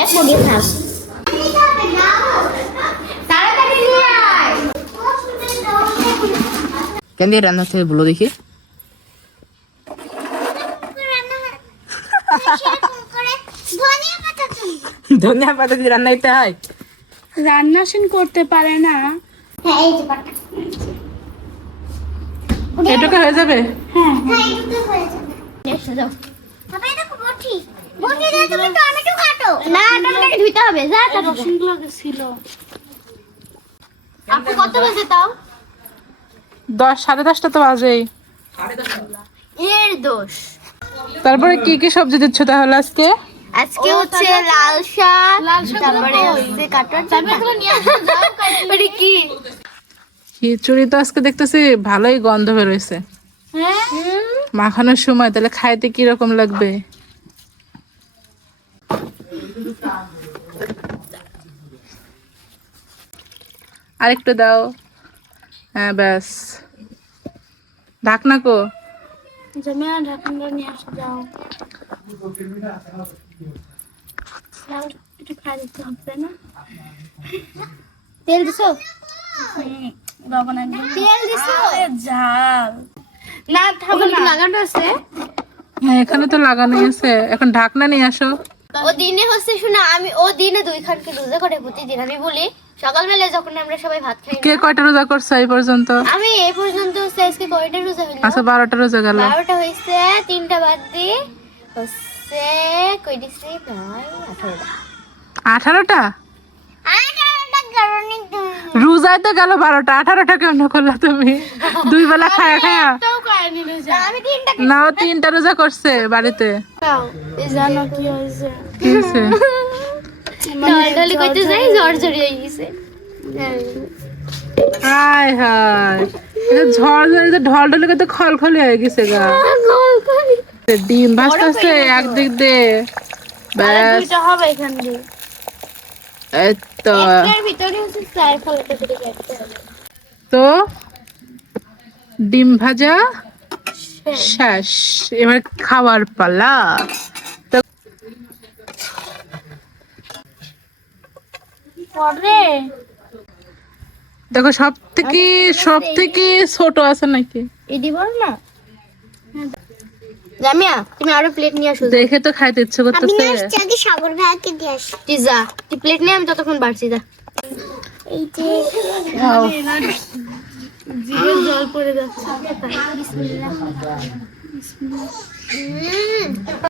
এক কেন দিয়ে রান্না থেকে বলো দেখি। ধনিয়া পাতা দিয়ে রান্না দিতে হয়? রান্না সেন করতে পারে না। হ্যাঁ এটুকু হয়ে যাবে। হ্যাঁ হ্যাঁ দুটো হয়ে যাবে। এসে যাও বাবা এটা খুব বটি বটি দিয়ে তুমি টমেটো কাটো। না টমেটোকে ধুইতে হবে যা তারপর রসুনগুলো ছিল। আপনি কত বাজে তাও? দশ সাড়ে দশটা তো বাজেই। এর দোষ। তারপরে কি কি সবজি দিচ্ছ তাহলে আজকে? আজকে হচ্ছে লাল শাক তারপরে হচ্ছে কাটার কি? খিচুড়ি তো আজকে দেখতেছি ভালোই গন্ধ বেরোয়েছে হ্যাঁ? মাখানোর সময় তাহলে খাইতে কি রকম লাগবে? আরেকটু দাও। হ্যাঁ ব্যাস। ঢাকনা কো। জমে নিয়ে আসো যাও। একটু খাই দিতে হবে না? তেল দিছো? লবণ একদম। তেল দিছো? ঝাল। না থাকবে ওখানে না। কি লাগানো আছে? হ্যাঁ এখানে তো লাগানোই আছে। এখন ঢাকনা নিয়ে আসো। ও দিনে হচ্ছে শোনা আমি ও দিনে দুই খানকে রোজা করে প্রতিদিন। আমি বলি সকালবেলা যখন আমরা সবাই ভাত খাই কে কয়টা রোজা করছ এই পর্যন্ত? আমি এই পর্যন্ত হচ্ছে আজকে কয়টা রোজা হইল? আচ্ছা বারোটা রোজা গেল। বারোটা হয়েছে তিনটা বাদ দিয়ে হচ্ছে কই দিছি? প্রায় আঠারোটা। আঠারোটা? আঠারোটা কারণে রোজায় তো গেল বারোটা আঠারোটা কেমন করলা তুমি? দুই বেলা খায়া খায়া। তাও খায়নি রে যা আমি তিনটা না ও তিনটা রোজা করছে বাড়িতে। জানো কি হয়েছে? কি হয়েছে? ডলি কইতে যাই জ্বর জড়িয়ে গেছে। হায় হায়। ঝড় ঝড়ে ঢল ঢলে কত খলখলে হয়ে গেছে গা। ডিম ভাজতেছে একদিক দিয়ে। ব্যাস। দুইটা হবে এখান দিয়ে। এই তো তো ডিম ভাজা শেষ। এবার খাওয়ার পালা। দেখো সব থেকে সব থেকে ছোট আছে নাকি? এডি বল না। জামিয়া তুমি আরও প্লেট নিয়ে আসো। দেখে তো খাইতে ইচ্ছে করতেছে। আগে সাগর ভাইকে দিয়ে আসি। তুই যা তুই প্লেট নিয়ে আমি ততক্ষণ বাড়ছি যা। এই যে খাও। জিভে জল পড়ে যাচ্ছে বিসমিল্লাহ।